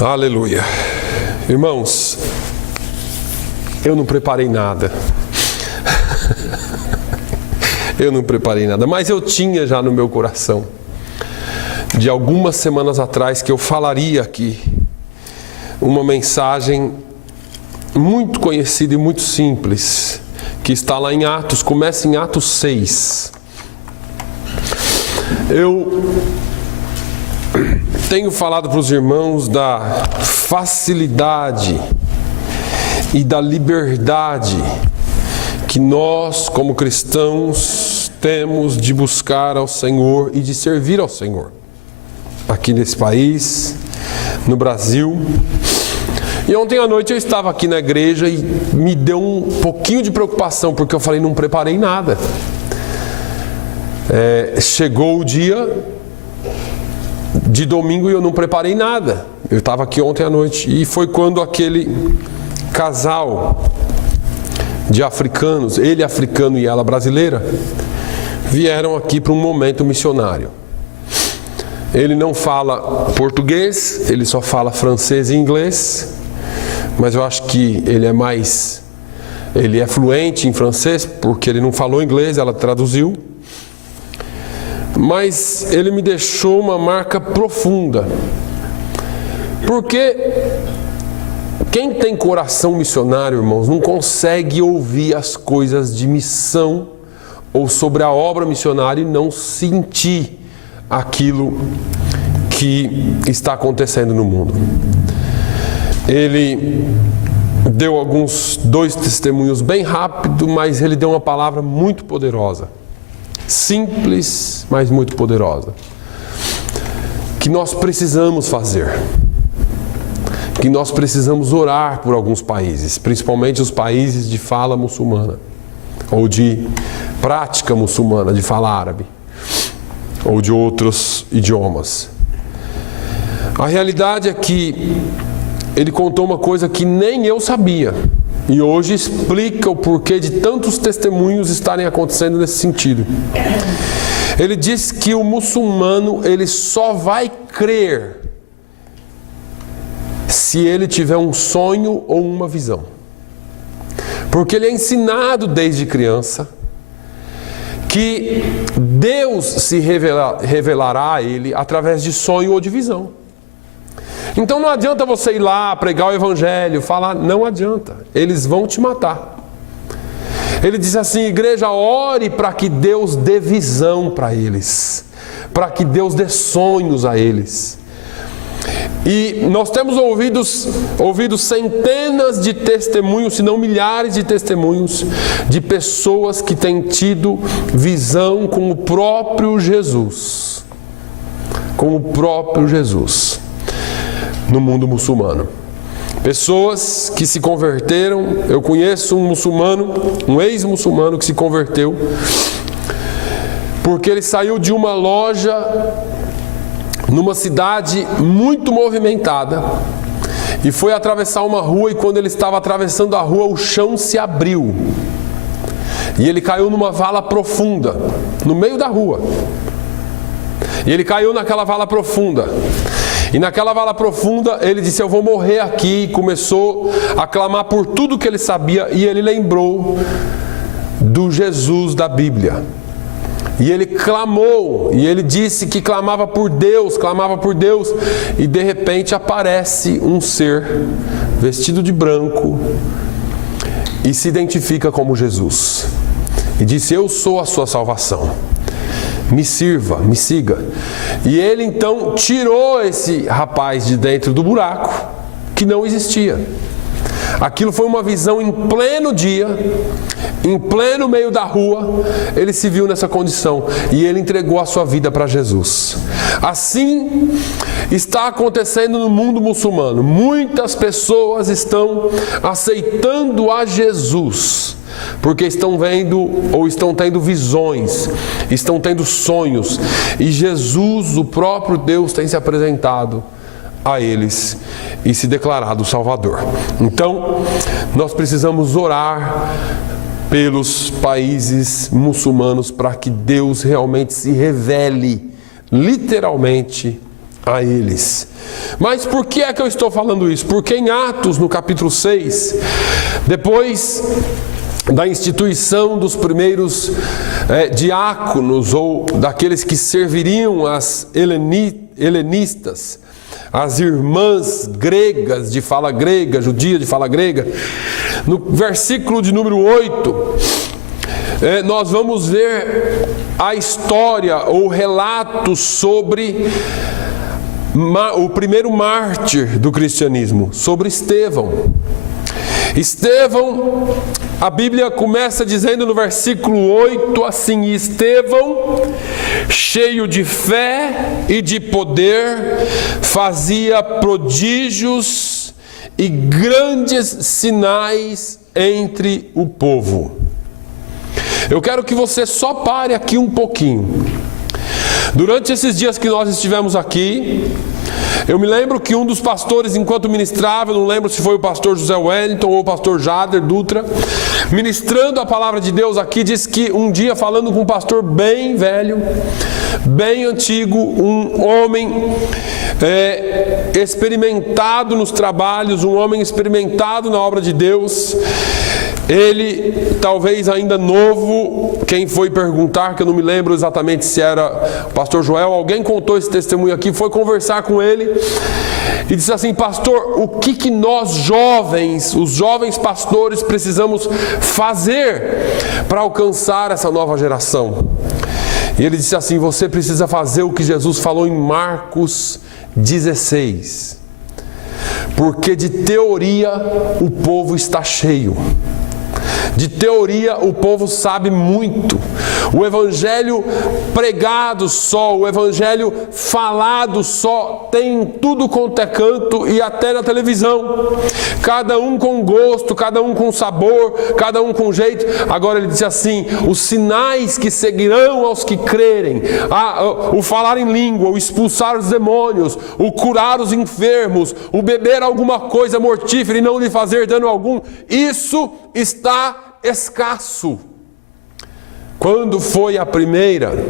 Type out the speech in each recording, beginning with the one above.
Aleluia. Irmãos, eu não preparei nada. Eu não preparei nada, mas eu tinha já no meu coração, de algumas semanas atrás, que eu falaria aqui uma mensagem muito conhecida e muito simples, que está lá em Atos, começa em Atos 6. Eu tenho falado para os irmãos da facilidade e da liberdade que nós, como cristãos, temos de buscar ao Senhor e de servir ao Senhor, aqui nesse país, no Brasil. E ontem à noite eu estava aqui na igreja e me deu um pouquinho de preocupação, porque eu falei, não preparei nada. Chegou o dia de domingo e eu não preparei nada. Eu estava aqui ontem à noite e foi quando aquele casal de africanos, ele africano e ela brasileira, vieram aqui para um momento missionário. Ele não fala português, ele só fala francês e inglês, mas eu acho que ele é fluente em francês, porque ele não falou inglês, ela traduziu. Mas ele me deixou uma marca profunda, porque quem tem coração missionário, irmãos, não consegue ouvir as coisas de missão ou sobre a obra missionária e não sentir aquilo que está acontecendo no mundo. Ele deu dois testemunhos bem rápido, mas ele deu uma palavra muito poderosa. Simples, mas muito poderosa, que nós precisamos fazer, que nós precisamos orar por alguns países, principalmente os países de fala muçulmana, ou de prática muçulmana, de fala árabe, ou de outros idiomas. A realidade é que ele contou uma coisa que nem eu sabia, e hoje explica o porquê de tantos testemunhos estarem acontecendo nesse sentido. Ele diz que o muçulmano, ele só vai crer se ele tiver um sonho ou uma visão. Porque ele é ensinado desde criança que Deus se revelará a ele através de sonho ou de visão. Então não adianta você ir lá, pregar o evangelho, falar, não adianta, eles vão te matar. Ele diz assim, igreja, ore para que Deus dê visão para eles, para que Deus dê sonhos a eles. E nós temos ouvido centenas de testemunhos, se não milhares de testemunhos, de pessoas que têm tido visão com o próprio Jesus. Com o próprio Jesus. No mundo muçulmano. Pessoas que se converteram. Eu conheço um muçulmano, um ex-muçulmano que se converteu porque ele saiu de uma loja numa cidade muito movimentada e foi atravessar uma rua, e quando ele estava atravessando a rua, o chão se abriu e ele caiu numa vala profunda no meio da rua. E ele caiu naquela vala profunda. E naquela vala profunda ele disse, eu vou morrer aqui, e começou a clamar por tudo que ele sabia, e ele lembrou do Jesus da Bíblia. E ele clamou, e ele disse que clamava por Deus, e de repente aparece um ser vestido de branco e se identifica como Jesus. E disse, eu sou a sua salvação. Me sirva, me siga. E ele então tirou esse rapaz de dentro do buraco que não existia. Aquilo foi uma visão em pleno dia, em pleno meio da rua. Ele se viu nessa condição e ele entregou a sua vida para Jesus. Assim está acontecendo no mundo muçulmano. Muitas pessoas estão aceitando a Jesus, porque estão vendo ou estão tendo visões, estão tendo sonhos, e Jesus, o próprio Deus, tem se apresentado a eles e se declarado Salvador. Então, nós precisamos orar pelos países muçulmanos para que Deus realmente se revele literalmente a eles. Mas por que é que eu estou falando isso? Porque em Atos, no capítulo 6, depois da instituição dos primeiros diáconos, ou daqueles que serviriam as helenistas, as irmãs gregas de fala grega, judia de fala grega, no versículo de número 8, nós vamos ver a história ou relato sobre o primeiro mártir do cristianismo, sobre Estevão. Estevão, a Bíblia começa dizendo no versículo 8 assim: Estevão, cheio de fé e de poder, fazia prodígios e grandes sinais entre o povo. Eu quero que você só pare aqui um pouquinho. Durante esses dias que nós estivemos aqui, eu me lembro que um dos pastores, enquanto ministrava, não lembro se foi o pastor José Wellington ou o pastor Jader Dutra, ministrando a palavra de Deus aqui, disse que um dia, falando com um pastor bem velho, bem antigo, um homem experimentado nos trabalhos, um homem experimentado na obra de Deus, ele, talvez ainda novo, quem foi perguntar, que eu não me lembro exatamente se era o pastor Joel, alguém contou esse testemunho aqui, foi conversar com ele e disse assim: pastor, o que nós jovens, os jovens pastores, precisamos fazer para alcançar essa nova geração? E ele disse assim: você precisa fazer o que Jesus falou em Marcos 16, porque de teoria o povo está cheio. De teoria o povo sabe muito. O evangelho pregado só, o evangelho falado só, tem em tudo quanto é canto e até na televisão. Cada um com gosto, cada um com sabor, cada um com jeito. Agora ele disse assim: os sinais que seguirão aos que crerem, o falar em língua, o expulsar os demônios, o curar os enfermos, o beber alguma coisa mortífera e não lhe fazer dano algum, isso está escasso. Quando foi a primeira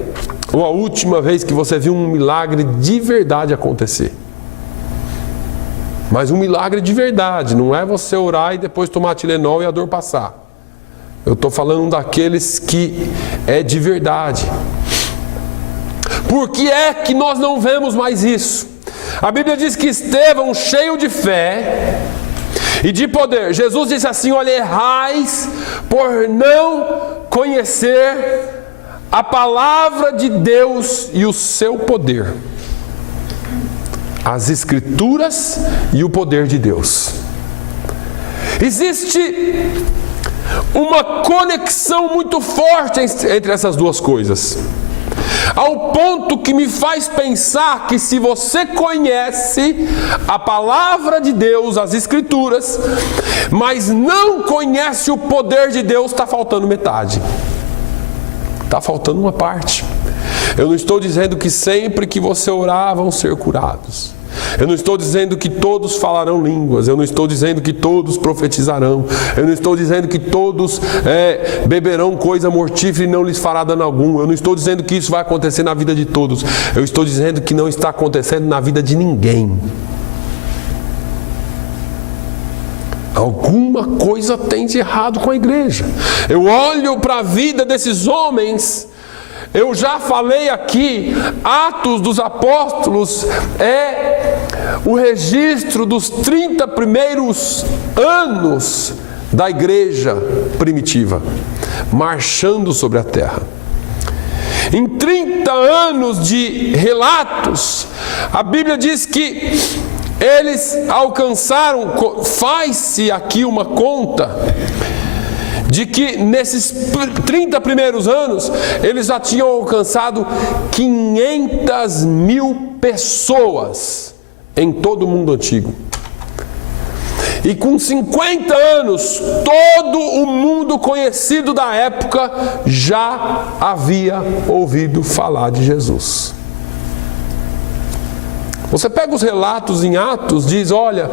ou a última vez que você viu um milagre de verdade acontecer? Mas um milagre de verdade, não é você orar e depois tomar Tilenol e a dor passar. Eu estou falando daqueles que é de verdade. Por que é que nós não vemos mais isso? A Bíblia diz que Estevão, cheio de fé e de poder, Jesus disse assim: olha, errais por não conhecer a palavra de Deus e o seu poder, as Escrituras e o poder de Deus. Existe uma conexão muito forte entre essas duas coisas, ao ponto que me faz pensar que se você conhece a palavra de Deus, as Escrituras, mas não conhece o poder de Deus, está faltando metade. Está faltando uma parte. Eu não estou dizendo que sempre que você orar vão ser curados. Eu não estou dizendo que todos falarão línguas. Eu não estou dizendo que todos profetizarão. Eu não estou dizendo que todos beberão coisa mortífera e não lhes fará dano algum. Eu não estou dizendo que isso vai acontecer na vida de todos. Eu estou dizendo que não está acontecendo na vida de ninguém. Alguma coisa tem de errado com a igreja. Eu olho para a vida desses homens. Eu já falei aqui, Atos dos Apóstolos é o registro dos 30 primeiros anos da igreja primitiva, marchando sobre a terra. Em 30 anos de relatos, a Bíblia diz que eles alcançaram, faz-se aqui uma conta, de que nesses 30 primeiros anos, eles já tinham alcançado 500.000 pessoas em todo o mundo antigo. E com 50 anos, todo o mundo conhecido da época já havia ouvido falar de Jesus. Você pega os relatos em Atos, diz, olha,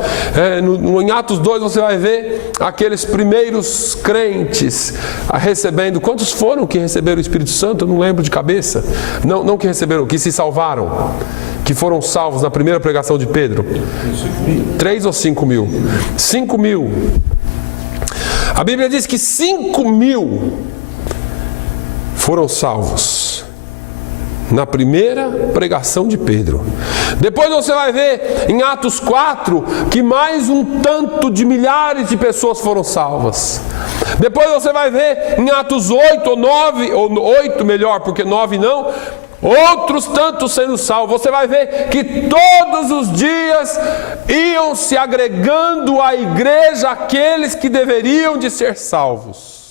em Atos 2 você vai ver aqueles primeiros crentes recebendo. Quantos foram que receberam o Espírito Santo? Eu não lembro de cabeça. Não que receberam, que se salvaram, que foram salvos na primeira pregação de Pedro. 3 ou 5 mil? 5 mil. A Bíblia diz que 5 mil foram salvos na primeira pregação de Pedro. Depois você vai ver em Atos 4 que mais um tanto de milhares de pessoas foram salvas. Depois você vai ver em Atos 8 ou 9, ou 8 melhor, porque 9 não, outros tantos sendo salvos. Você vai ver que todos os dias iam se agregando à igreja aqueles que deveriam de ser salvos.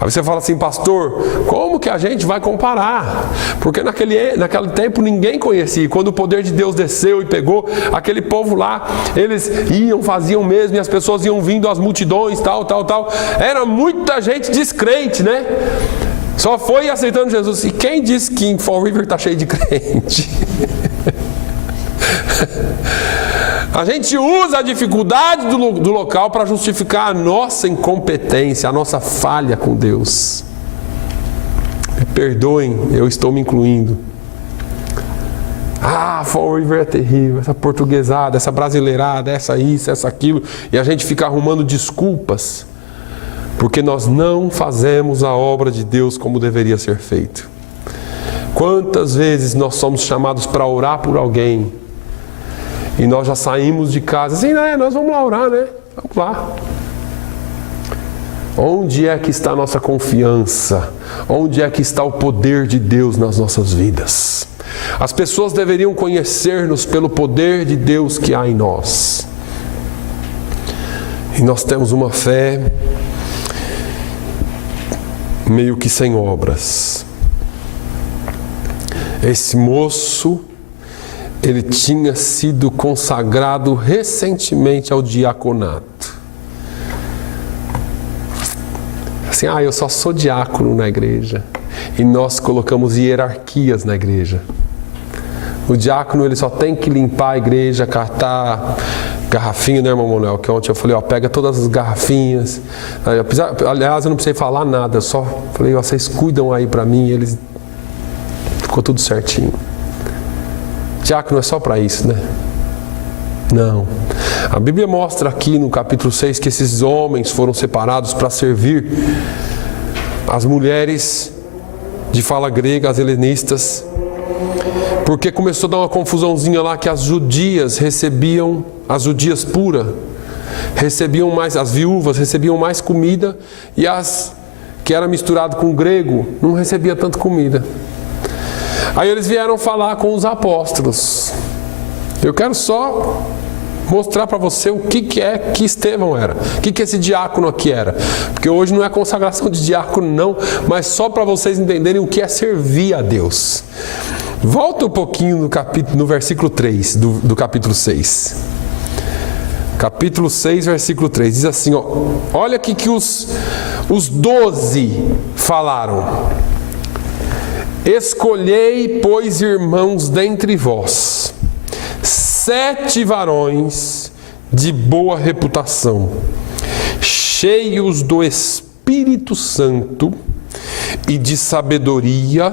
Aí você fala assim, pastor, como que a gente vai comparar? Porque naquele tempo ninguém conhecia. E quando o poder de Deus desceu e pegou aquele povo lá, eles iam, faziam mesmo, e as pessoas iam vindo, as multidões, tal. Era muita gente descrente, né? Só foi aceitando Jesus. E quem disse que em Fall River está cheio de crente? A gente usa a dificuldade do local para justificar a nossa incompetência, a nossa falha com Deus. Me perdoem, eu estou me incluindo. Fall River é terrível, essa portuguesada, essa brasileirada, essa isso, essa aquilo. E a gente fica arrumando desculpas, porque nós não fazemos a obra de Deus como deveria ser feito. Quantas vezes nós somos chamados para orar por alguém, e nós já saímos de casa, assim, nós vamos lá orar, né? Vamos lá. Onde é que está a nossa confiança? Onde é que está o poder de Deus nas nossas vidas? As pessoas deveriam conhecer-nos pelo poder de Deus que há em nós. E nós temos uma fé meio que sem obras. Esse moço, ele tinha sido consagrado recentemente ao diaconato. Assim, eu só sou diácono na igreja. E nós colocamos hierarquias na igreja. O diácono, ele só tem que limpar a igreja, catar garrafinha, né, irmão Manuel? Que ontem eu falei, pega todas as garrafinhas. Aliás, eu não precisei falar nada, só falei, vocês cuidam aí para mim. Eles... Ficou tudo certinho. Diácono é só para isso, né? Não. A Bíblia mostra aqui no capítulo 6 que esses homens foram separados para servir as mulheres de fala grega, as helenistas, porque começou a dar uma confusãozinha lá que as judias recebiam, as judias puras, recebiam mais, as viúvas recebiam mais comida, e as que era misturado com o grego não recebia tanta comida. Aí eles vieram falar com os apóstolos. Eu quero só mostrar para você o que é que Estevão era, o que esse diácono aqui era, porque hoje não é consagração de diácono não, mas só para vocês entenderem o que é servir a Deus. Volta um pouquinho no versículo 3 do capítulo 6. Capítulo 6, versículo 3, diz assim, olha aqui que os 12 falaram. Escolhei, pois, irmãos, dentre vós, 7 varões de boa reputação, cheios do Espírito Santo e de sabedoria,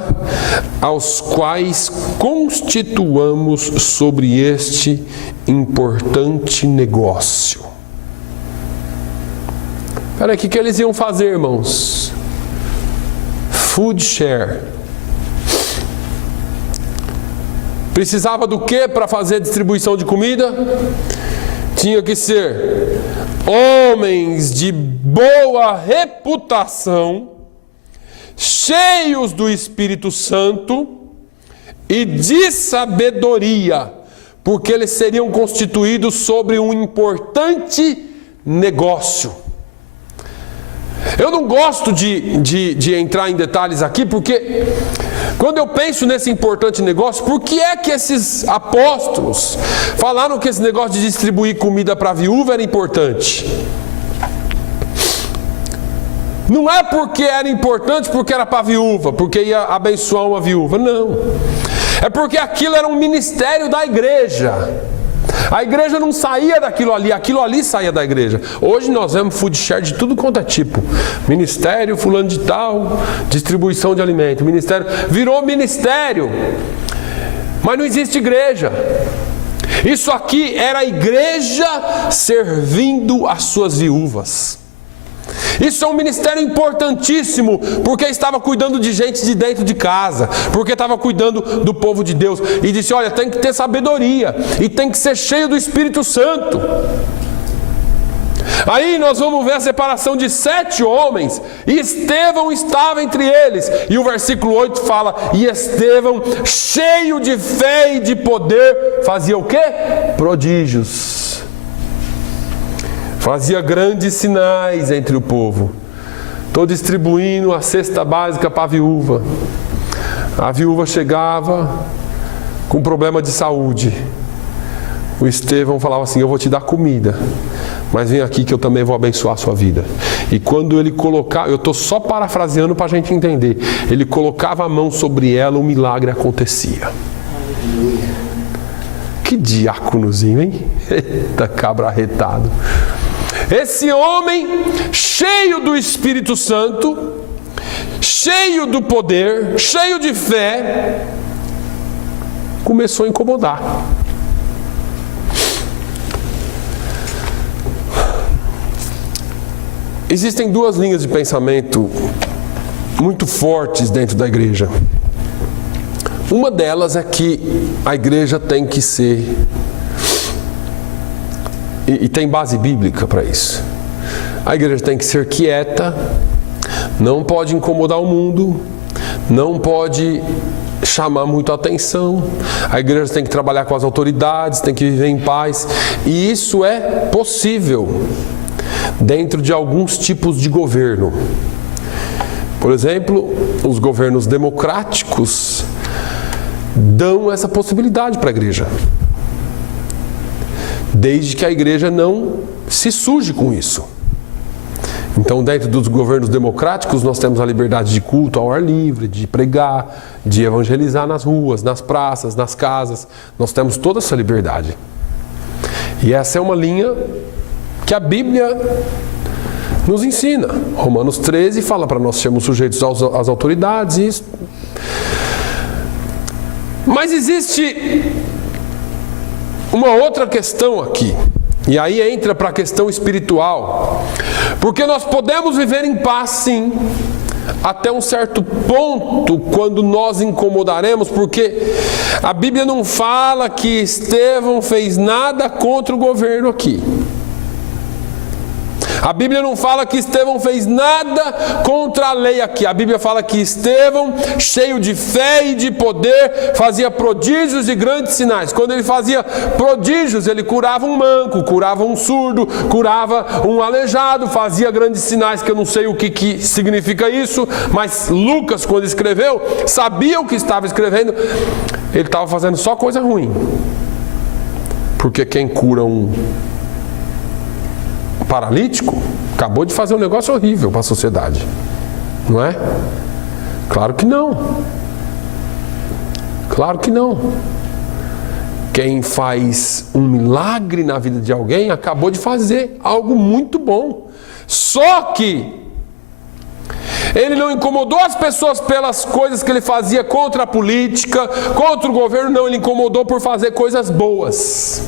aos quais constituamos sobre este importante negócio. Espera aí, o que eles iam fazer, irmãos? Food share. Precisava do que para fazer a distribuição de comida? Tinha que ser homens de boa reputação, cheios do Espírito Santo e de sabedoria, porque eles seriam constituídos sobre um importante negócio. Eu não gosto de entrar em detalhes aqui, porque quando eu penso nesse importante negócio, por que é que esses apóstolos falaram que esse negócio de distribuir comida para a viúva era importante? Não é porque era importante porque era para a viúva, porque ia abençoar uma viúva, não. É porque aquilo era um ministério da igreja. A igreja não saía daquilo ali saía da igreja. Hoje nós vemos food share de tudo quanto é tipo. Ministério fulano de tal, distribuição de alimento, ministério, virou ministério. Mas não existe igreja. Isso aqui era a igreja servindo as suas viúvas. Isso é um ministério importantíssimo, porque estava cuidando de gente de dentro de casa, porque estava cuidando do povo de Deus. E disse, olha, tem que ter sabedoria, e tem que ser cheio do Espírito Santo. Aí nós vamos ver a separação de 7 homens, e Estevão estava entre eles. E o versículo 8 fala, e Estevão, cheio de fé e de poder, fazia o quê? Prodígios. Fazia grandes sinais entre o povo. Estou distribuindo a cesta básica para a viúva. A viúva chegava com problema de saúde. O Estevão falava assim, eu vou te dar comida, mas vem aqui que eu também vou abençoar a sua vida. E quando ele colocava, eu estou só parafraseando para a gente entender, ele colocava a mão sobre ela, o milagre acontecia. Que diáconozinho, hein? Eita, cabra arretado. Esse homem, cheio do Espírito Santo, cheio do poder, cheio de fé, começou a incomodar. Existem 2 linhas de pensamento muito fortes dentro da igreja. Uma delas é que a igreja tem que ser, e tem base bíblica para isso, a igreja tem que ser quieta, não pode incomodar o mundo, não pode chamar muito a atenção, a igreja tem que trabalhar com as autoridades, tem que viver em paz, e isso é possível dentro de alguns tipos de governo. Por exemplo, os governos democráticos dão essa possibilidade para a igreja, desde que a igreja não se suje com isso. Então, dentro dos governos democráticos, nós temos a liberdade de culto ao ar livre, de pregar, de evangelizar nas ruas, nas praças, nas casas. Nós temos toda essa liberdade. E essa é uma linha que a Bíblia nos ensina. Romanos 13 fala para nós sermos sujeitos às autoridades. Isso. Mas existe uma outra questão aqui. E aí entra para a questão espiritual. Porque nós podemos viver em paz, sim, até um certo ponto, quando nós incomodaremos, porque a Bíblia não fala que Estevão fez nada contra o governo aqui. A Bíblia não fala que Estevão fez nada contra a lei aqui. A Bíblia fala que Estevão, cheio de fé e de poder, fazia prodígios e grandes sinais. Quando ele fazia prodígios, ele curava um manco, curava um surdo, curava um aleijado, fazia grandes sinais, que eu não sei o que significa isso, mas Lucas, quando escreveu, sabia o que estava escrevendo. Ele estava fazendo só coisa ruim. Porque quem cura um paralítico acabou de fazer um negócio horrível para a sociedade, não é? Claro que não. Claro que não. Quem faz um milagre na vida de alguém acabou de fazer algo muito bom. Só que ele não incomodou as pessoas pelas coisas que ele fazia contra a política, contra o governo, não, ele incomodou por fazer coisas boas.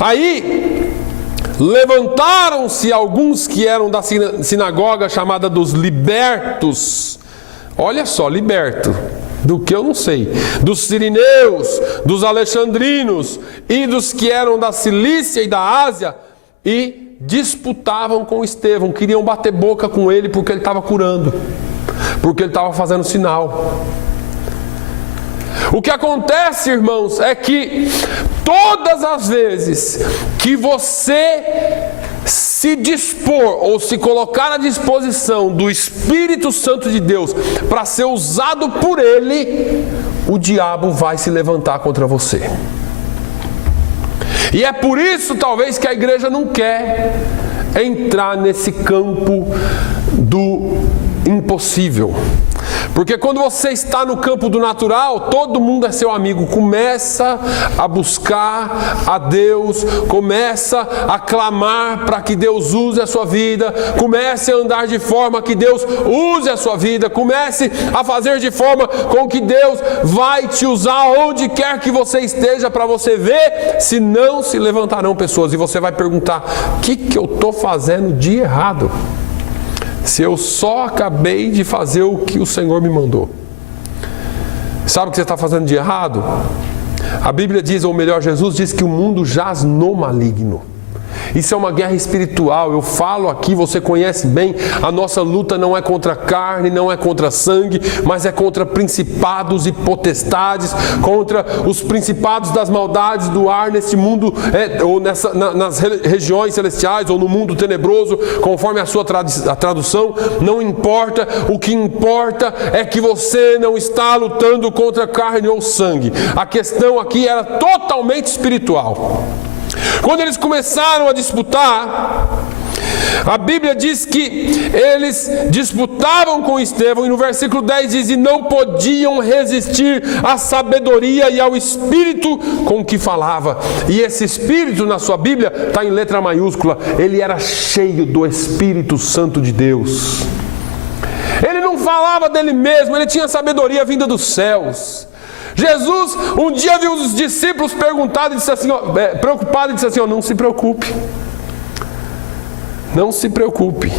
Aí levantaram-se alguns que eram da sinagoga chamada dos libertos. Olha só, liberto, do que eu não sei. Dos sirineus, dos alexandrinos e dos que eram da Cilícia e da Ásia, e disputavam com Estevão, queriam bater boca com ele porque ele estava curando, porque ele estava fazendo sinal. O que acontece, irmãos, é que todas as vezes que você se dispor ou se colocar à disposição do Espírito Santo de Deus para ser usado por Ele, o diabo vai se levantar contra você. E é por isso, talvez, que a igreja não quer entrar nesse campo do impossível. Porque quando você está no campo do natural, todo mundo é seu amigo. Começa a buscar a Deus, começa a clamar para que Deus use a sua vida, comece a andar de forma que Deus use a sua vida, comece a fazer de forma com que Deus vai te usar onde quer que você esteja, para você ver se não se levantarão pessoas. E você vai perguntar: o que eu estou fazendo de errado? Se eu só acabei de fazer o que o Senhor me mandou. Sabe o que você está fazendo de errado? A Bíblia diz, ou melhor, Jesus diz que o mundo jaz no maligno. Isso é uma guerra espiritual. Eu falo aqui, você conhece bem, a nossa luta não é contra carne, não é contra sangue, mas é contra principados e potestades, contra os principados das maldades do ar nesse mundo, ou nas regiões celestiais, ou no mundo tenebroso, conforme a sua tradução. Não importa, o que importa é que você não está lutando contra carne ou sangue. A questão aqui era totalmente espiritual. Quando eles começaram a disputar, a Bíblia diz que eles disputavam com Estevão, e no versículo 10 diz: e não podiam resistir à sabedoria e ao espírito com que falava. E esse espírito na sua Bíblia está em letra maiúscula. Ele era cheio do Espírito Santo de Deus. Ele não falava dele mesmo, ele tinha sabedoria vinda dos céus. Jesus um dia viu os discípulos preocupados e disse assim: não se preocupe, não se preocupe,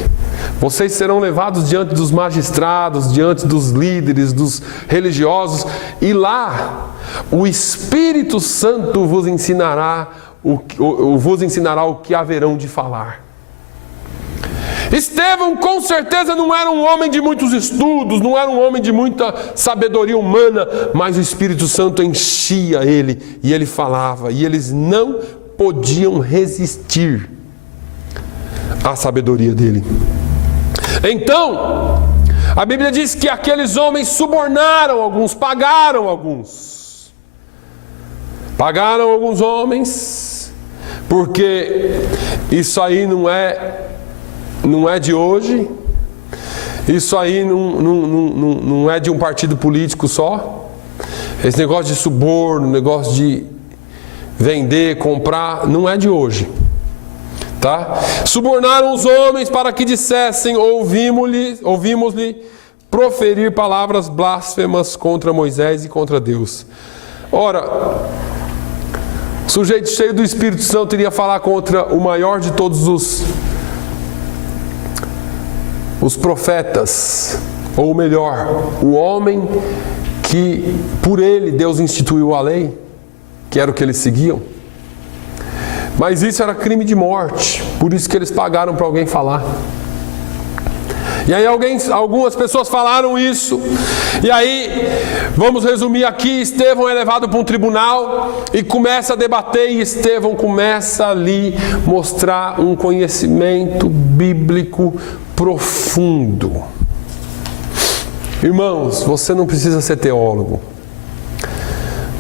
vocês serão levados diante dos magistrados, diante dos líderes, dos religiosos, e lá o Espírito Santo vos ensinará o que haverão de falar. Estevão com certeza não era um homem de muitos estudos, não era um homem de muita sabedoria humana, mas o Espírito Santo enchia ele e ele falava, e eles não podiam resistir à sabedoria dele. Então, a Bíblia diz que aqueles homens subornaram alguns, pagaram alguns. Pagaram alguns homens, porque isso aí não é de hoje, isso aí não é de um partido político só. Esse negócio de suborno, negócio de vender, comprar, não é de hoje, tá? Subornaram os homens para que dissessem: ouvimos-lhe proferir palavras blasfemas contra Moisés e contra Deus. Ora, o sujeito cheio do Espírito Santo iria falar contra o maior de todos os profetas, ou melhor, o homem que por ele Deus instituiu a lei, que era o que eles seguiam. Mas isso era crime de morte, por isso que eles pagaram para alguém falar. E aí algumas pessoas falaram isso, e aí, vamos resumir aqui: Estevão é levado para um tribunal e começa a debater, e Estevão começa ali mostrar um conhecimento bíblico profundo. Irmãos, você não precisa ser teólogo,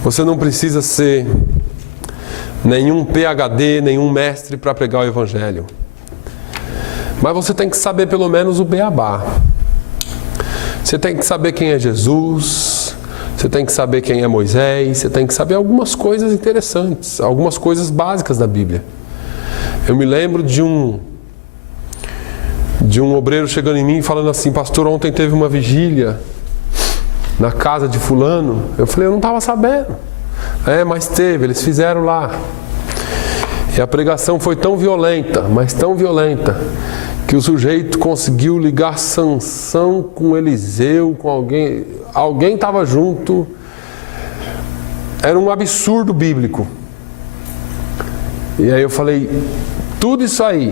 você não precisa ser nenhum PhD, nenhum mestre para pregar o Evangelho. Mas você tem que saber pelo menos o beabá. Você tem que saber quem é Jesus, você tem que saber quem é Moisés, você tem que saber algumas coisas interessantes, algumas coisas básicas da Bíblia. Eu me lembro de um obreiro chegando em mim e falando assim: pastor, ontem teve uma vigília na casa de fulano. Eu falei: eu não estava sabendo. Mas teve, eles fizeram lá. E a pregação foi tão violenta, mas tão violenta, que o sujeito conseguiu ligar Sansão com Eliseu, com alguém. Alguém estava junto. Era um absurdo bíblico. E aí eu falei: tudo isso aí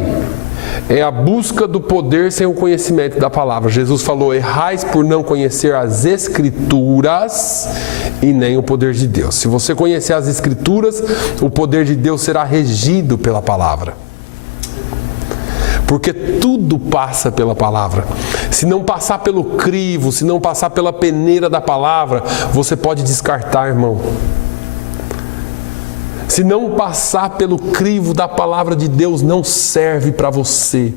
é a busca do poder sem o conhecimento da palavra. Jesus falou: errais por não conhecer as Escrituras e nem o poder de Deus. Se você conhecer as Escrituras, o poder de Deus será regido pela palavra. Porque tudo passa pela palavra. Se não passar pelo crivo, se não passar pela peneira da palavra, você pode descartar, irmão. Se não passar pelo crivo da palavra de Deus, não serve para você.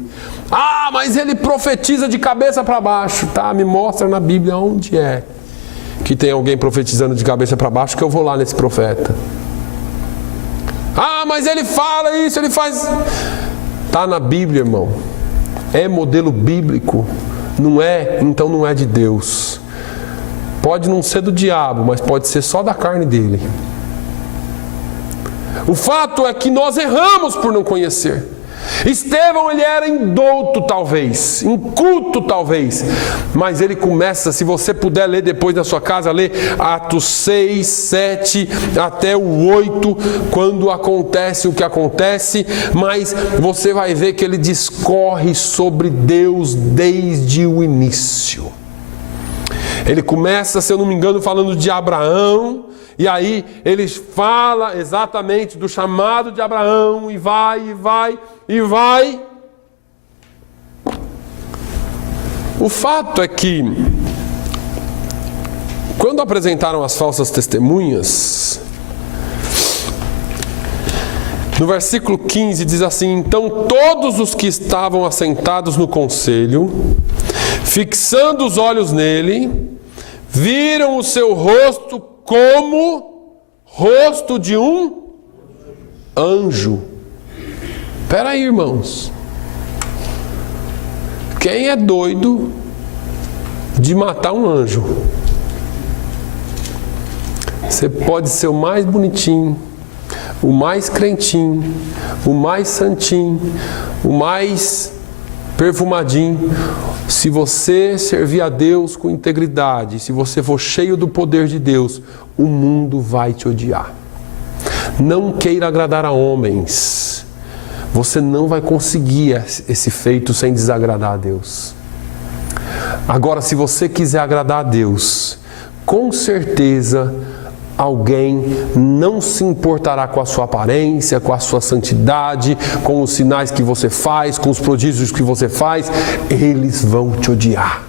Ah, mas ele profetiza de cabeça para baixo. Tá, me mostra na Bíblia onde é que tem alguém profetizando de cabeça para baixo, que eu vou lá nesse profeta. Ah, mas ele fala isso, ele faz... Tá na Bíblia, irmão. É modelo bíblico. Não é, então não é de Deus. Pode não ser do diabo, mas pode ser só da carne dele. O fato é que nós erramos por não conhecer. Estevão, ele era indouto talvez, inculto talvez, mas ele começa, se você puder ler depois na sua casa, ler Atos 6, 7 até o 8, quando acontece o que acontece, mas você vai ver que ele discorre sobre Deus desde o início. Ele começa, se eu não me engano, falando de Abraão, e aí ele fala exatamente do chamado de Abraão, e vai. O fato é que, quando apresentaram as falsas testemunhas, no versículo 15 diz assim: então todos os que estavam assentados no conselho, fixando os olhos nele, viram o seu rosto como rosto de um anjo. Espera aí, irmãos. Quem é doido de matar um anjo? Você pode ser o mais bonitinho, o mais crentinho, o mais santinho, o mais perfumadinho. Se você servir a Deus com integridade, se você for cheio do poder de Deus, o mundo vai te odiar. Não queira agradar a homens. Você não vai conseguir esse feito sem desagradar a Deus. Agora, se você quiser agradar a Deus, com certeza alguém não se importará com a sua aparência, com a sua santidade, com os sinais que você faz, com os prodígios que você faz. Eles vão te odiar.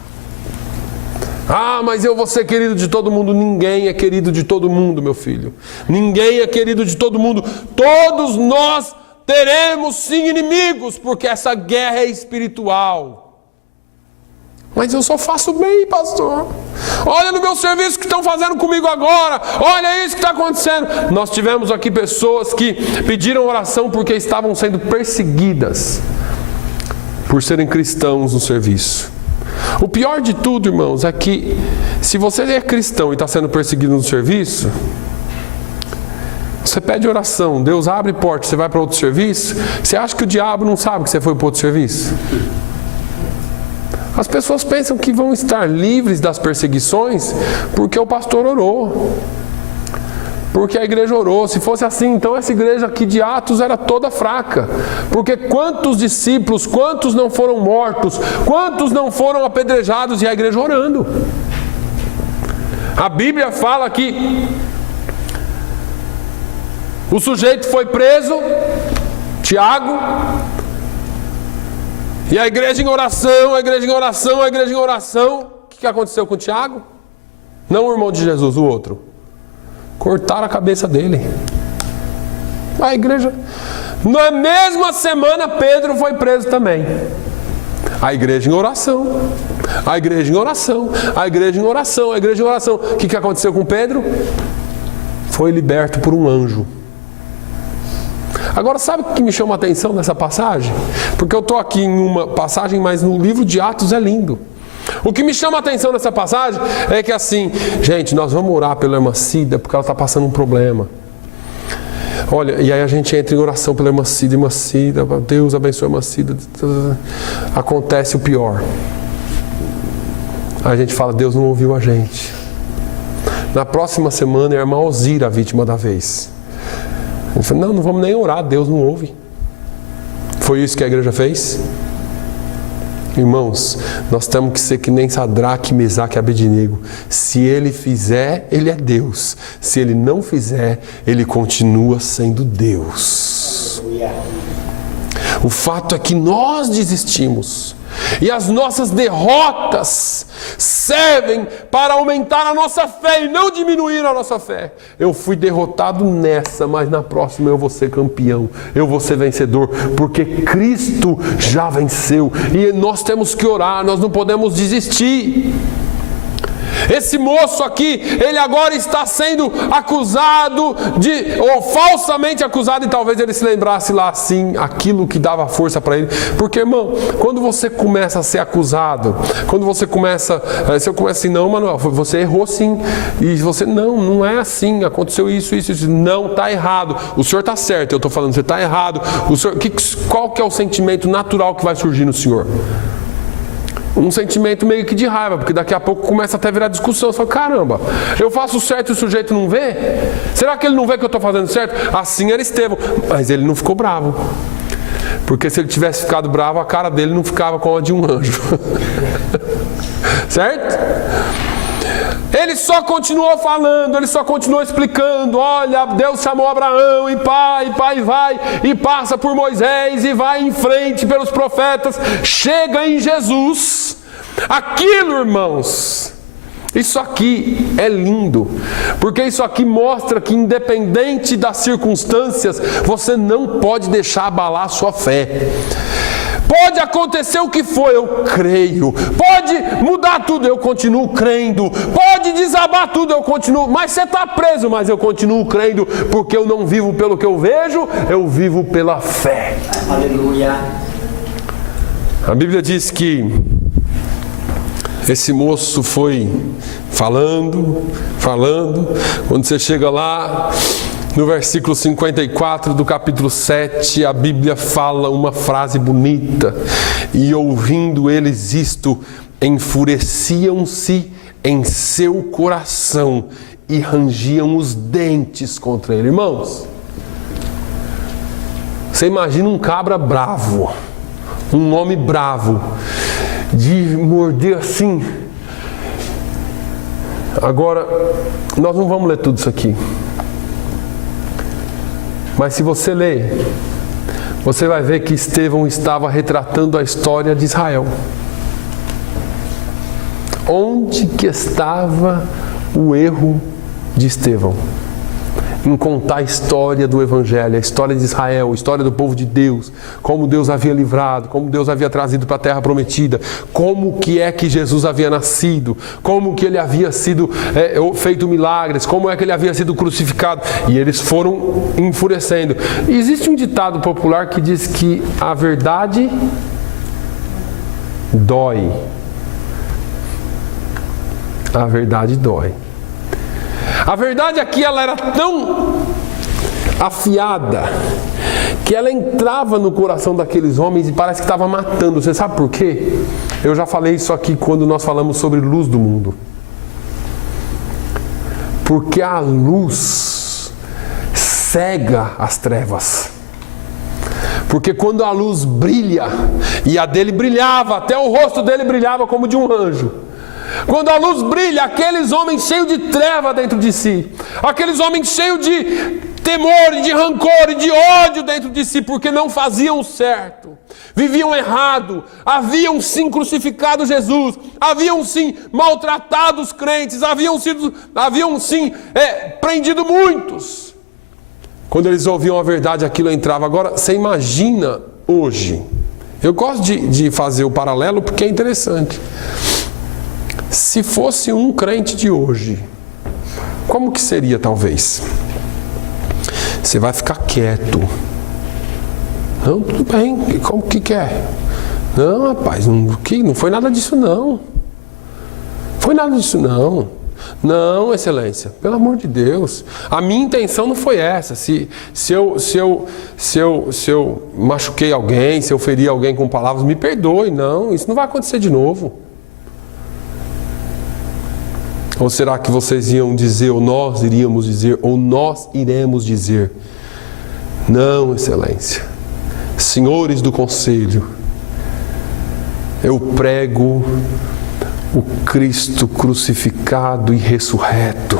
Ah, mas eu vou ser querido de todo mundo. Ninguém é querido de todo mundo, meu filho. Ninguém é querido de todo mundo. Todos nós teremos sim inimigos, porque essa guerra é espiritual. Mas eu só faço bem, pastor. Olha no meu serviço que estão fazendo comigo agora. Olha isso que está acontecendo. Nós tivemos aqui pessoas que pediram oração porque estavam sendo perseguidas por serem cristãos no serviço. O pior de tudo, irmãos, é que se você é cristão e está sendo perseguido no serviço, você pede oração, Deus abre porta, você vai para outro serviço, você acha que o diabo não sabe que você foi para outro serviço? As pessoas pensam que vão estar livres das perseguições porque o pastor orou, porque a igreja orou. Se fosse assim, então essa igreja aqui de Atos era toda fraca. Porque quantos discípulos, quantos não foram mortos, quantos não foram apedrejados e a igreja orando? A Bíblia fala que o sujeito foi preso, Tiago, e a igreja em oração, a igreja em oração, a igreja em oração. O que aconteceu com Tiago? Não o irmão de Jesus, o outro. Cortaram a cabeça dele. A igreja... Na mesma semana, Pedro foi preso também. A igreja em oração, a igreja em oração, a igreja em oração, a igreja em oração. O que aconteceu com Pedro? Foi liberto por um anjo. Agora, sabe o que me chama a atenção nessa passagem? Porque eu estou aqui em uma passagem, mas no livro de Atos é lindo. O que me chama a atenção nessa passagem é que assim, gente, nós vamos orar pela irmã Cida, porque ela está passando um problema. Olha, e aí a gente entra em oração pela irmã Cida, Deus abençoe a irmã Cida. Acontece o pior. A gente fala, Deus não ouviu a gente. Na próxima semana é a irmã Alzira a vítima da vez. Ele falou, não vamos nem orar, Deus não ouve. Foi isso que a igreja fez? Irmãos, nós temos que ser que nem Sadraque, Mesaque e Abednego. Se ele fizer, ele é Deus. Se ele não fizer, ele continua sendo Deus. O fato é que nós desistimos. E as nossas derrotas servem para aumentar a nossa fé e não diminuir a nossa fé. Eu fui derrotado nessa, mas na próxima eu vou ser campeão, eu vou ser vencedor, porque Cristo já venceu. E nós temos que orar, nós não podemos desistir. Esse moço aqui, ele agora está sendo acusado ou falsamente acusado, e talvez ele se lembrasse lá assim, aquilo que dava força para ele. Porque, irmão, quando você começa a ser acusado, quando você começa, se eu começo assim, não, Manuel, você errou sim, e você, não é assim, aconteceu isso, não, está errado, o senhor está certo, eu estou falando, você está errado, qual que é o sentimento natural que vai surgir no senhor? Um sentimento meio que de raiva, porque daqui a pouco começa até a virar discussão. Você fala, caramba, eu faço certo e o sujeito não vê? Será que ele não vê que eu estou fazendo certo? Assim era Estevão, mas ele não ficou bravo. Porque se ele tivesse ficado bravo, a cara dele não ficava como a de um anjo. Certo? Ele só continuou falando, ele só continuou explicando. Olha, Deus chamou Abraão e vai, e passa por Moisés e vai em frente pelos profetas, chega em Jesus. Aquilo, irmãos, isso aqui é lindo, porque isso aqui mostra que independente das circunstâncias, você não pode deixar abalar a sua fé. Pode acontecer o que for, eu creio. Pode mudar tudo, eu continuo crendo. Pode desabar tudo, eu continuo. Mas você está preso, mas eu continuo crendo, porque eu não vivo pelo que eu vejo, eu vivo pela fé. Aleluia. A Bíblia diz que esse moço foi falando. Quando você chega lá no versículo 54 do capítulo 7, a Bíblia fala uma frase bonita. E ouvindo eles isto, enfureciam-se em seu coração e rangiam os dentes contra ele. Irmãos, você imagina um cabra bravo, um homem bravo, de morder assim. Agora, nós não vamos ler tudo isso aqui. Mas se você ler, você vai ver que Estevão estava retratando a história de Israel. Onde que estava o erro de Estevão? Em contar a história do Evangelho, a história de Israel, a história do povo de Deus, como Deus havia livrado, como Deus havia trazido para a terra prometida, como que é que Jesus havia nascido, como que ele havia sido feito milagres, como é que ele havia sido crucificado. E eles foram enfurecendo. E existe um ditado popular que diz que a verdade dói. A verdade dói. A verdade aqui, ela era tão afiada que ela entrava no coração daqueles homens e parece que estava matando. Você sabe por quê? Eu já falei isso aqui quando nós falamos sobre luz do mundo. Porque a luz cega as trevas. Porque quando a luz brilha, e a dele brilhava, até o rosto dele brilhava como de um anjo. Quando a luz brilha, aqueles homens cheios de treva dentro de si, aqueles homens cheios de temor, e de rancor e de ódio dentro de si, porque não faziam certo, viviam errado, haviam sim crucificado Jesus, haviam sim maltratado os crentes, haviam sim prendido muitos. Quando eles ouviam a verdade, aquilo entrava. Agora, você imagina hoje, eu gosto de fazer o paralelo porque é interessante. Se fosse um crente de hoje, como que seria talvez? Você vai ficar quieto. Não, tudo bem, como que quer? Não, rapaz, não foi nada disso não. Foi nada disso não. Não, excelência, pelo amor de Deus. A minha intenção não foi essa. Se eu machuquei alguém, se eu feri alguém com palavras, me perdoe. Não, isso não vai acontecer de novo. Ou será que vocês iam dizer, ou nós iríamos dizer, ou nós iremos dizer: não, excelência, senhores do conselho, eu prego o Cristo crucificado e ressurreto.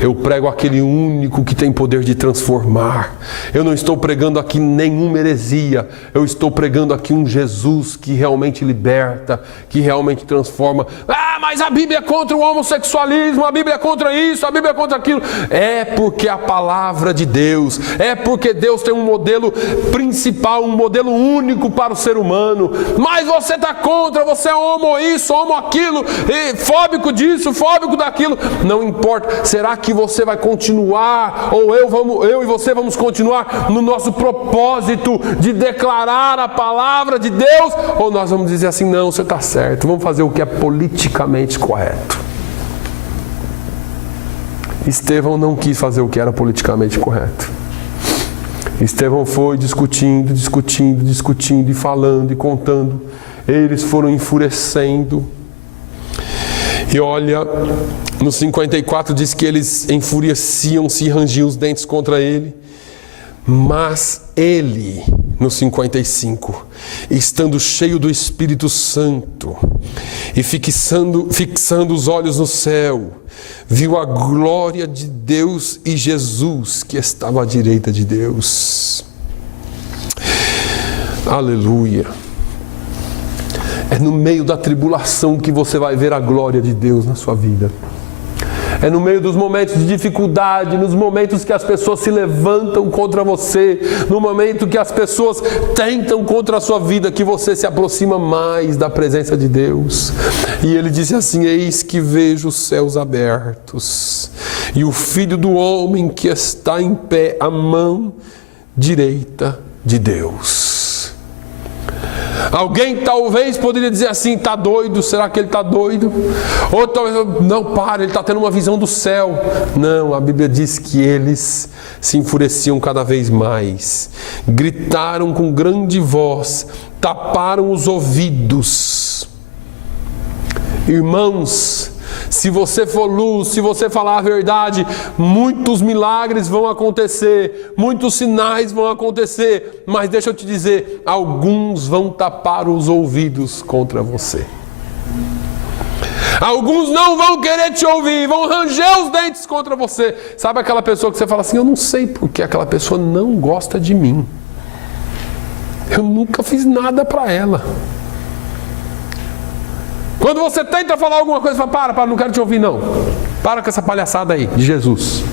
Eu prego aquele único que tem poder de transformar. Eu não estou pregando aqui nenhuma heresia. Eu estou pregando aqui um Jesus que realmente liberta, que realmente transforma. Ah, mas a Bíblia é contra o homossexualismo, a Bíblia é contra isso, a Bíblia é contra aquilo. É porque a palavra de Deus, é porque Deus tem um modelo principal, um modelo único para o ser humano. Mas você está contra, você é homo isso, homo aquilo, e fóbico disso, fóbico daquilo. Não importa. Será que você vai continuar, ou eu e você vamos continuar no nosso propósito de declarar a palavra de Deus? Ou nós vamos dizer assim, não, você está certo, vamos fazer o que é politicamente correto. Estevão não quis fazer o que era politicamente correto. Estevão foi discutindo e falando e contando. Eles foram enfurecendo. E olha, no 54 diz que eles enfureciam-se e rangiam os dentes contra ele. Mas ele, no 55, estando cheio do Espírito Santo e fixando os olhos no céu, viu a glória de Deus e Jesus que estava à direita de Deus. Aleluia! É no meio da tribulação que você vai ver a glória de Deus na sua vida. É no meio dos momentos de dificuldade, nos momentos que as pessoas se levantam contra você, no momento que as pessoas tentam contra a sua vida, que você se aproxima mais da presença de Deus. E ele disse assim: eis que vejo os céus abertos, e o Filho do Homem que está em pé à mão direita de Deus. Alguém talvez poderia dizer assim, está doido, será que ele está doido? Ou talvez, não, para, ele está tendo uma visão do céu. Não, a Bíblia diz que eles se enfureciam cada vez mais, gritaram com grande voz, taparam os ouvidos. Irmãos, se você for luz, se você falar a verdade, muitos milagres vão acontecer, muitos sinais vão acontecer, mas deixa eu te dizer, alguns vão tapar os ouvidos contra você. Alguns não vão querer te ouvir, vão ranger os dentes contra você. Sabe aquela pessoa que você fala assim, eu não sei porque aquela pessoa não gosta de mim. Eu nunca fiz nada para ela. Quando você tenta falar alguma coisa, você fala, para, não quero te ouvir não. Para com essa palhaçada aí, de Jesus.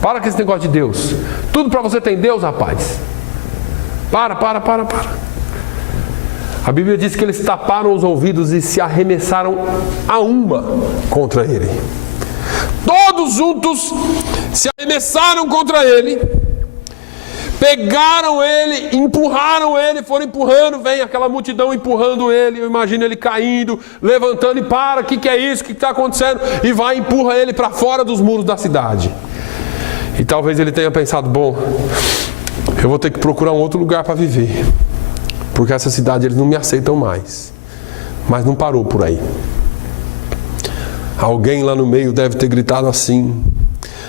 Para com esse negócio de Deus. Tudo para você tem Deus, rapaz. Para. A Bíblia diz que eles taparam os ouvidos e se arremessaram a uma contra ele. Todos juntos se arremessaram contra ele. Pegaram ele, empurraram ele, foram empurrando, vem aquela multidão empurrando ele, eu imagino ele caindo, levantando e para, o que é isso, o que está acontecendo? E vai e empurra ele para fora dos muros da cidade. E talvez ele tenha pensado, bom, eu vou ter que procurar um outro lugar para viver, porque essa cidade eles não me aceitam mais. Mas não parou por aí. Alguém lá no meio deve ter gritado assim,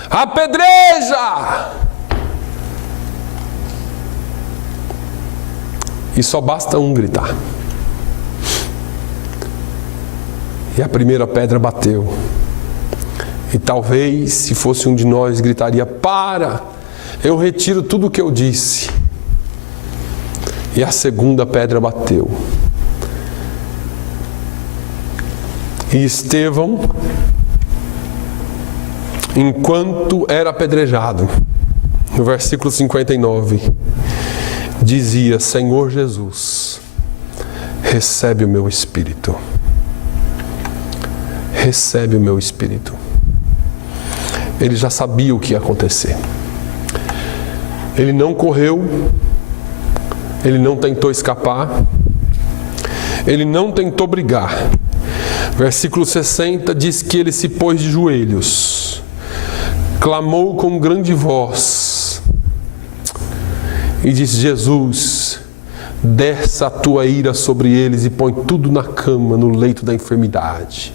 apedreja! E só basta um gritar. E a primeira pedra bateu. E talvez, se fosse um de nós, gritaria, para! Eu retiro tudo o que eu disse. E a segunda pedra bateu. E Estevão, enquanto era apedrejado, no versículo 59, dizia, Senhor Jesus, recebe o meu espírito. Recebe o meu espírito. Ele já sabia o que ia acontecer. Ele não correu, ele não tentou escapar, ele não tentou brigar. Versículo 60 diz que ele se pôs de joelhos, clamou com grande voz, e disse, Jesus, desça a tua ira sobre eles e põe tudo na cama, no leito da enfermidade.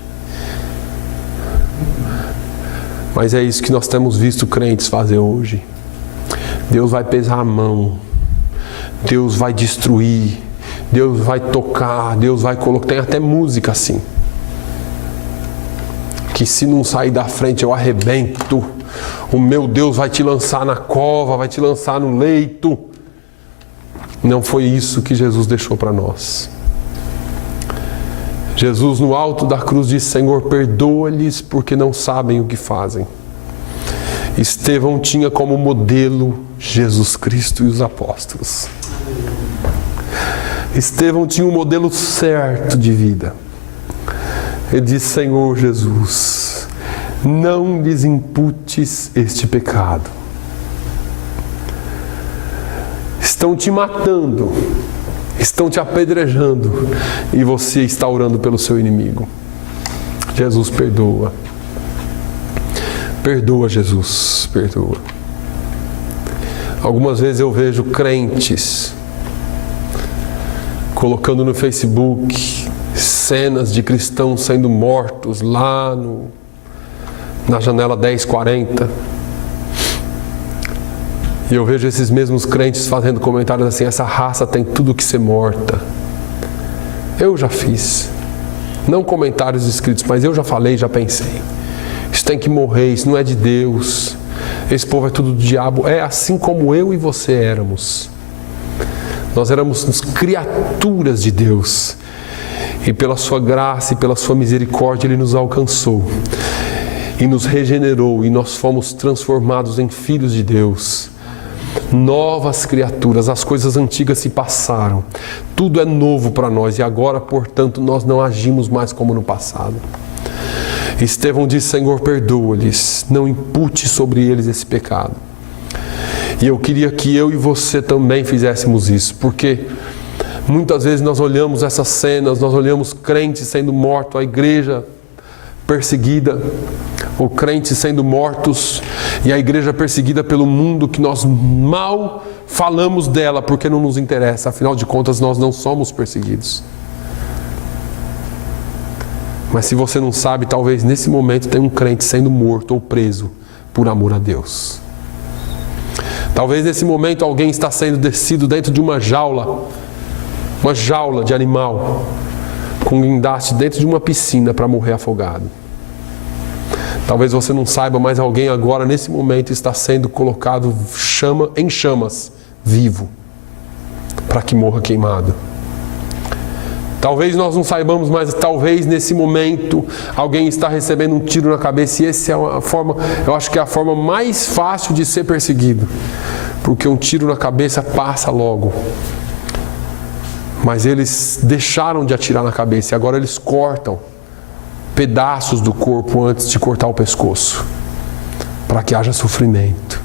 Mas é isso que nós temos visto crentes fazer hoje. Deus vai pesar a mão, Deus vai destruir, Deus vai tocar, Deus vai colocar, tem até música assim. que se não sair da frente eu arrebento. O meu Deus vai te lançar na cova, vai te lançar no leito. Não foi isso que Jesus deixou para nós. Jesus, no alto da cruz, disse: Senhor, perdoa-lhes porque não sabem o que fazem. Estevão tinha como modelo Jesus Cristo e os apóstolos. Estevão tinha um modelo certo de vida. Ele disse: Senhor Jesus, não lhes imputes este pecado. Estão te matando, estão te apedrejando e você está orando pelo seu inimigo. Jesus, perdoa. Perdoa, Jesus, perdoa. Algumas vezes eu vejo crentes colocando no Facebook cenas de cristãos sendo mortos lá na janela 1040. E eu vejo esses mesmos crentes fazendo comentários assim: essa raça tem tudo que ser morta. Eu já fiz. Não comentários escritos, mas eu já falei, já pensei. Isso tem que morrer, isso não é de Deus. Esse povo é tudo do diabo. É assim como eu e você éramos. Nós éramos criaturas de Deus. E pela sua graça e pela sua misericórdia Ele nos alcançou. E nos regenerou. E nós fomos transformados em filhos de Deus. Novas criaturas. As coisas antigas se passaram. Tudo é novo para nós. E agora, portanto, nós não agimos mais como no passado. Estevão disse: Senhor, perdoa-lhes, não impute sobre eles esse pecado. E eu queria que eu e você também fizéssemos isso, porque muitas vezes nós olhamos essas cenas, nós olhamos crentes sendo mortos, a igreja perseguida, ou crentes sendo mortos, e a igreja perseguida pelo mundo, que nós mal falamos dela, porque não nos interessa, afinal de contas nós não somos perseguidos. Mas se você não sabe, talvez nesse momento tem um crente sendo morto ou preso por amor a Deus. Talvez nesse momento alguém está sendo descido dentro de uma jaula de animal, com guindaste dentro de uma piscina para morrer afogado. Talvez você não saiba, mas alguém agora nesse momento está sendo colocado em chamas, vivo, para que morra queimado. Talvez nós não saibamos, mas talvez nesse momento alguém está recebendo um tiro na cabeça, e essa é uma forma, eu acho que é a forma mais fácil de ser perseguido, porque um tiro na cabeça passa logo. Mas eles deixaram de atirar na cabeça e agora eles cortam pedaços do corpo antes de cortar o pescoço, para que haja sofrimento,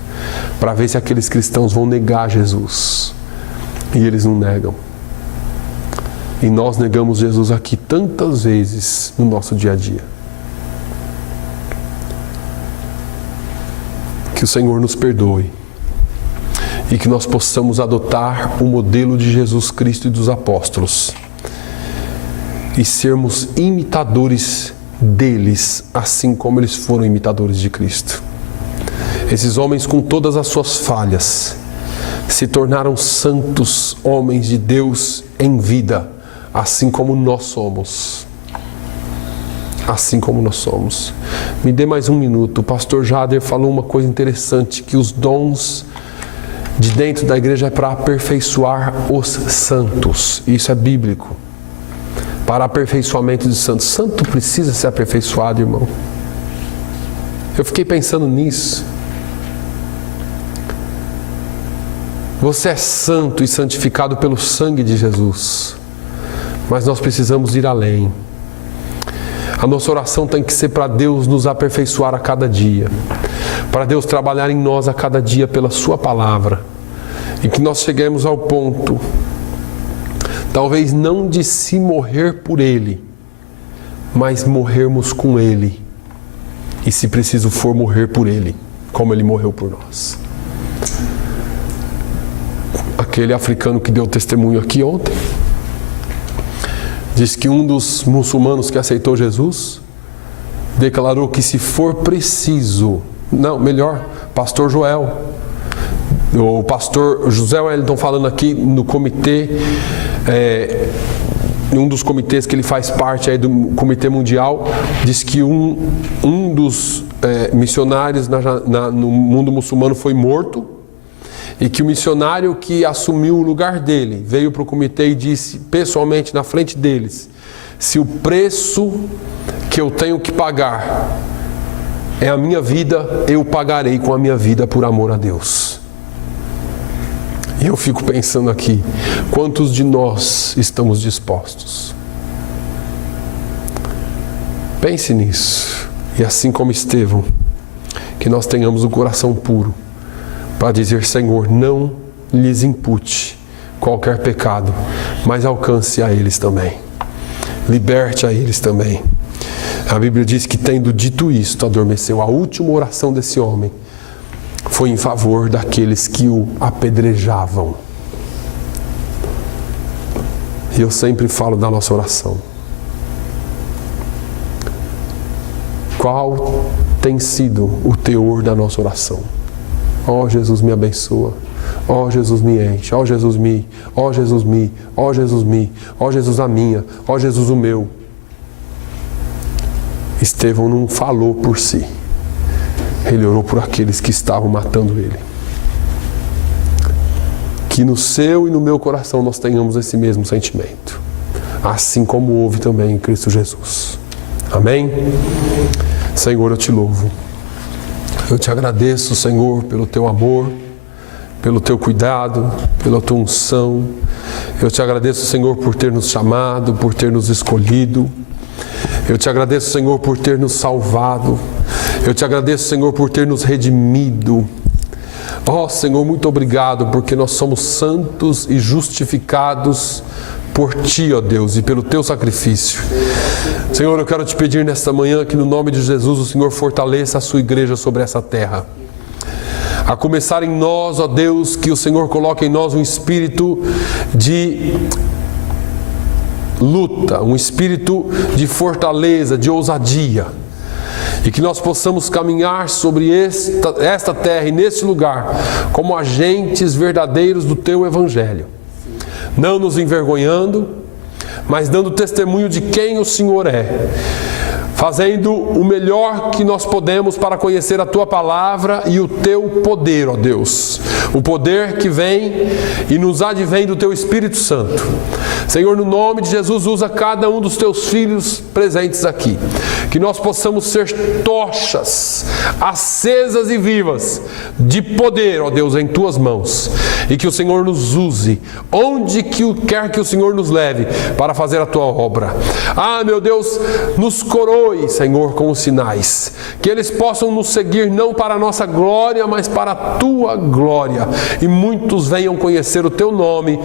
para ver se aqueles cristãos vão negar Jesus. E eles não negam. E nós negamos Jesus aqui tantas vezes no nosso dia a dia. Que o Senhor nos perdoe e que nós possamos adotar o modelo de Jesus Cristo e dos apóstolos e sermos imitadores deles, assim como eles foram imitadores de Cristo. Esses homens, com todas as suas falhas, se tornaram santos homens de Deus em vida, assim como nós somos. Assim como nós somos. Me dê mais um minuto. O pastor Jader falou uma coisa interessante, que os dons de dentro da igreja é para aperfeiçoar os santos. Isso é bíblico. Para aperfeiçoamento dos santos. Santo precisa ser aperfeiçoado, irmão. Eu fiquei pensando nisso. Você é santo e santificado pelo sangue de Jesus. Mas nós precisamos ir além. A nossa oração tem que ser para Deus nos aperfeiçoar a cada dia. Para Deus trabalhar em nós a cada dia pela sua palavra. E que nós cheguemos ao ponto, talvez não de se morrer por Ele, mas morrermos com Ele. E se preciso for, morrer por Ele, como Ele morreu por nós. Aquele africano que deu testemunho aqui ontem, diz que um dos muçulmanos que aceitou Jesus declarou que se for preciso, pastor Joel, o pastor José Wellington falando aqui no comitê em um dos comitês que ele faz parte aí do Comitê Mundial, diz que um dos missionários no mundo muçulmano foi morto, e que o missionário que assumiu o lugar dele veio para o comitê e disse pessoalmente na frente deles: se o preço que eu tenho que pagar é a minha vida, eu pagarei com a minha vida por amor a Deus. E eu fico pensando aqui, quantos de nós estamos dispostos? Pense nisso. E assim como Estevão, que nós tenhamos o coração puro para dizer: Senhor, não lhes impute qualquer pecado, mas alcance a eles também. Liberte a eles também. A Bíblia diz que, tendo dito isto, adormeceu. A última oração desse homem foi em favor daqueles que o apedrejavam. E eu sempre falo da nossa oração. Qual tem sido o teor da nossa oração? Ó Jesus, me abençoa. Ó Jesus, me enche. Ó Jesus, me. Ó Jesus, me. Ó Jesus, me. Ó Jesus, a minha. Ó Jesus, o meu. Estevão não falou por si. Ele orou por aqueles que estavam matando ele. Que no seu e no meu coração nós tenhamos esse mesmo sentimento, assim como houve também em Cristo Jesus. Amém? Senhor, eu te louvo. Eu te agradeço, Senhor, pelo teu amor, pelo teu cuidado, pela tua unção. Eu te agradeço, Senhor, por ter nos chamado, por ter nos escolhido. Eu te agradeço, Senhor, por ter nos salvado. Eu te agradeço, Senhor, por ter nos redimido. Ó Senhor, muito obrigado, porque nós somos santos e justificados por Ti, ó Deus, e pelo Teu sacrifício. Senhor, eu quero te pedir nesta manhã que no nome de Jesus o Senhor fortaleça a Sua igreja sobre essa terra. A começar em nós, ó Deus, que o Senhor coloque em nós um espírito de luta, um espírito de fortaleza, de ousadia. E que nós possamos caminhar sobre esta terra e neste lugar como agentes verdadeiros do Teu Evangelho. Não nos envergonhando, mas dando testemunho de quem o Senhor é. Fazendo o melhor que nós podemos para conhecer a Tua Palavra e o Teu poder, ó Deus. O poder que vem e nos advém do Teu Espírito Santo. Senhor, no nome de Jesus, usa cada um dos Teus filhos presentes aqui. Que nós possamos ser tochas, acesas e vivas, de poder, ó Deus, em Tuas mãos. E que o Senhor nos use, onde quer que o Senhor nos leve, para fazer a Tua obra. Ah, meu Deus, nos coroe, Senhor, com os sinais, que eles possam nos seguir não para a nossa glória, mas para a Tua glória, e muitos venham conhecer o Teu nome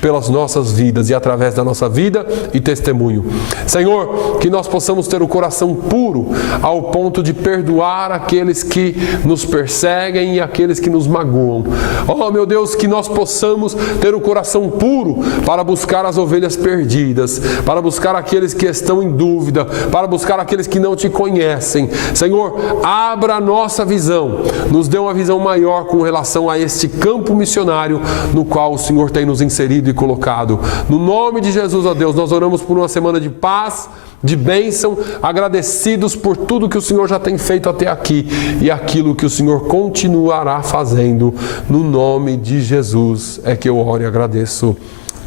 pelas nossas vidas e através da nossa vida e testemunho. Senhor, que nós possamos ter o coração puro ao ponto de perdoar aqueles que nos perseguem e aqueles que nos magoam. Oh, meu Deus, que nós possamos ter o coração puro para buscar as ovelhas perdidas, para buscar aqueles que estão em dúvida, para buscar aqueles que não Te conhecem. Senhor, abra a nossa visão, nos dê uma visão maior com relação a este campo missionário no qual o Senhor tem nos inserido e colocado. No nome de Jesus, ó Deus, nós oramos por uma semana de paz, de bênção, agradecidos por tudo que o Senhor já tem feito até aqui e aquilo que o Senhor continuará fazendo. No nome de Jesus é que eu oro e agradeço.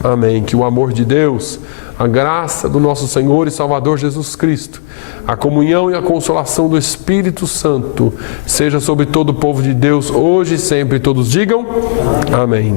Amém. Que o amor de Deus, a graça do nosso Senhor e Salvador Jesus Cristo, a comunhão e a consolação do Espírito Santo seja sobre todo o povo de Deus, hoje e sempre. Todos digam amém.